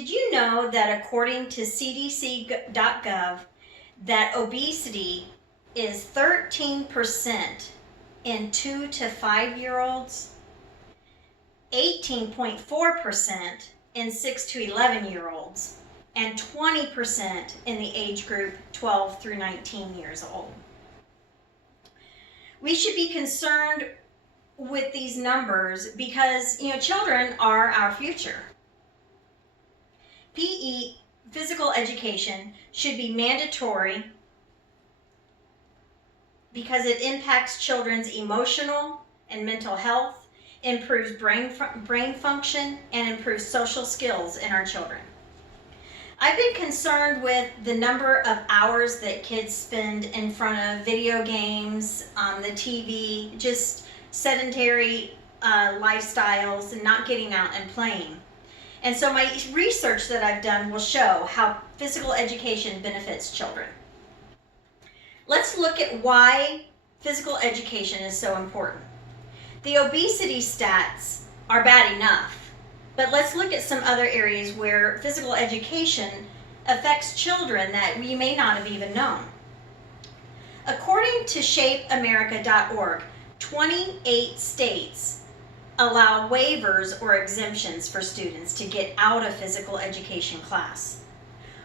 Did you know that according to cdc.gov that obesity is 13% in 2 to 5 year olds, 18.4% in 6 to 11 year olds, and 20% in the age group 12 through 19 years old? We should be concerned with these numbers because, children are our future. PE, physical education, should be mandatory because it impacts children's emotional and mental health, improves brain function, and improves social skills in our children. I've been concerned with the number of hours that kids spend in front of video games, the TV, just sedentary lifestyles and not getting out and playing. And so my research that I've done will show how physical education benefits children. Let's look at why physical education is so important. The obesity stats are bad enough, but let's look at some other areas where physical education affects children that we may not have even known. According to shapeamerica.org, 28 states allow waivers or exemptions for students to get out of physical education class.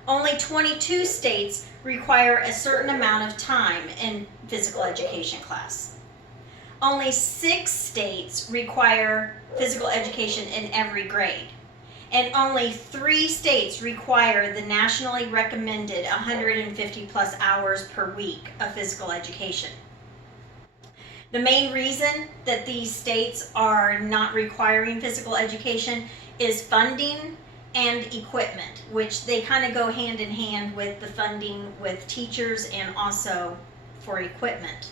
Only 22 states require a certain amount of time in physical education class. Only 6 states require physical education in every grade. And only 3 states require the nationally recommended 150 plus hours per week of physical education. The main reason that these states are not requiring physical education is funding and equipment, which they kind of go hand in hand with the funding with teachers and also for equipment.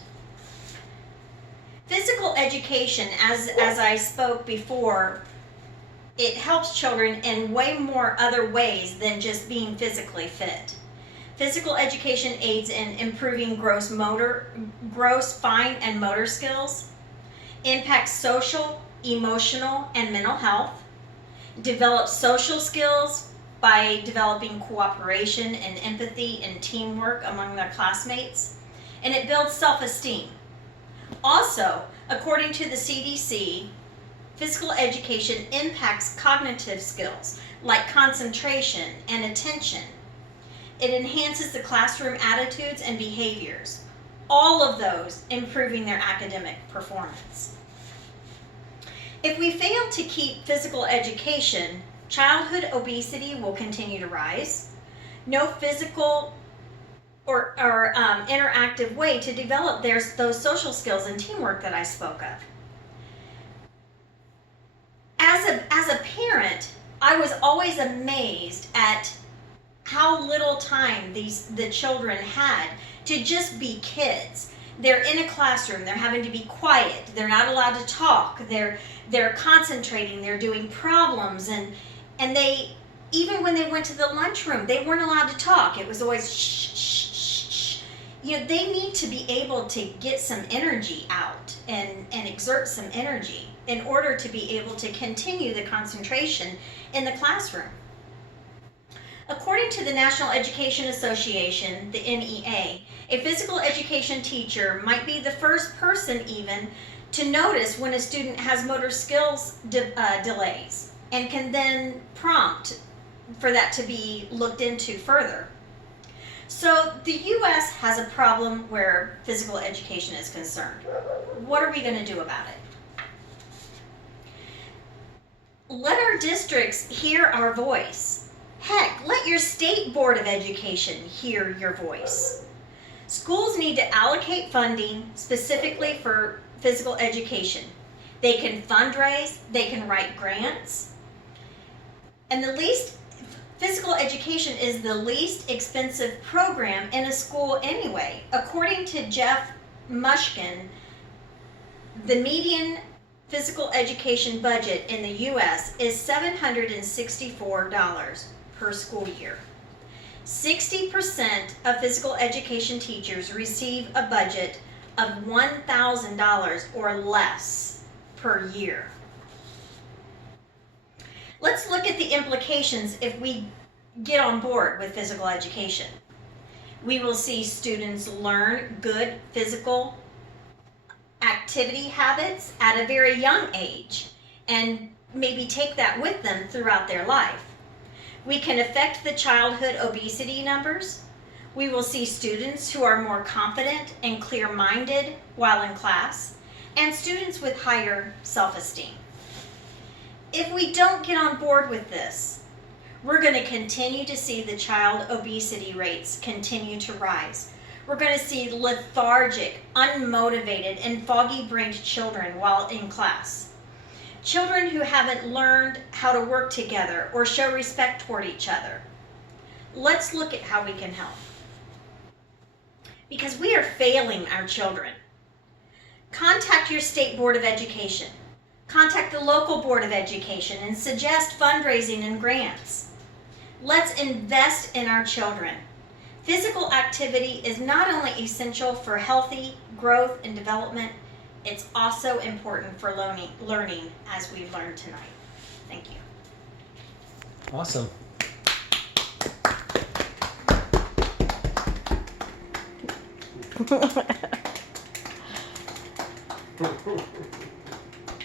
Physical education, as I spoke before, it helps children in way more other ways than just being physically fit. Physical education aids in improving gross, fine, and motor skills, impacts social, emotional, and mental health, develops social skills by developing cooperation and empathy and teamwork among their classmates, and it builds self-esteem. Also, according to the CDC, physical education impacts cognitive skills like concentration and attention. It enhances the classroom attitudes and behaviors, all of those improving their academic performance. If we fail to keep physical education, childhood obesity will continue to rise. No physical or interactive way to develop those social skills and teamwork that I spoke of. As a parent, I was always amazed at how little time the children had to just be kids. They're in a classroom, they're having to be quiet, they're not allowed to talk, they're concentrating, they're doing problems, and they, even when they went to the lunchroom, they weren't allowed to talk. It was always shh, shh, shh, shh. They need to be able to get some energy out and exert some energy in order to be able to continue the concentration in the classroom. According to the National Education Association, the NEA, a physical education teacher might be the first person even to notice when a student has motor skills delays and can then prompt for that to be looked into further. So the U.S. has a problem where physical education is concerned. What are we going to do about it? Let our districts hear our voice. Heck, let your state board of education hear your voice. Schools need to allocate funding specifically for physical education. They can fundraise, they can write grants, and physical education is the least expensive program in a school anyway. According to Jeff Mushkin, the median physical education budget in the U.S. is $764 per school year. 60% of physical education teachers receive a budget of $1,000 or less per year. Let's look at the implications if we get on board with physical education. We will see students learn good physical activity habits at a very young age and maybe take that with them throughout their life. We can affect the childhood obesity numbers. We will see students who are more confident and clear-minded while in class, and students with higher self-esteem. If we don't get on board with this, we're going to continue to see the child obesity rates continue to rise. We're going to see lethargic, unmotivated, and foggy-brained children while in class. Children who haven't learned how to work together or show respect toward each other. Let's look at how we can help. Because we are failing our children. Contact your state board of education. Contact the local board of education and suggest fundraising and grants. Let's invest in our children. Physical activity is not only essential for healthy growth and development, it's also important for learning as we've learned tonight. Thank you. Awesome.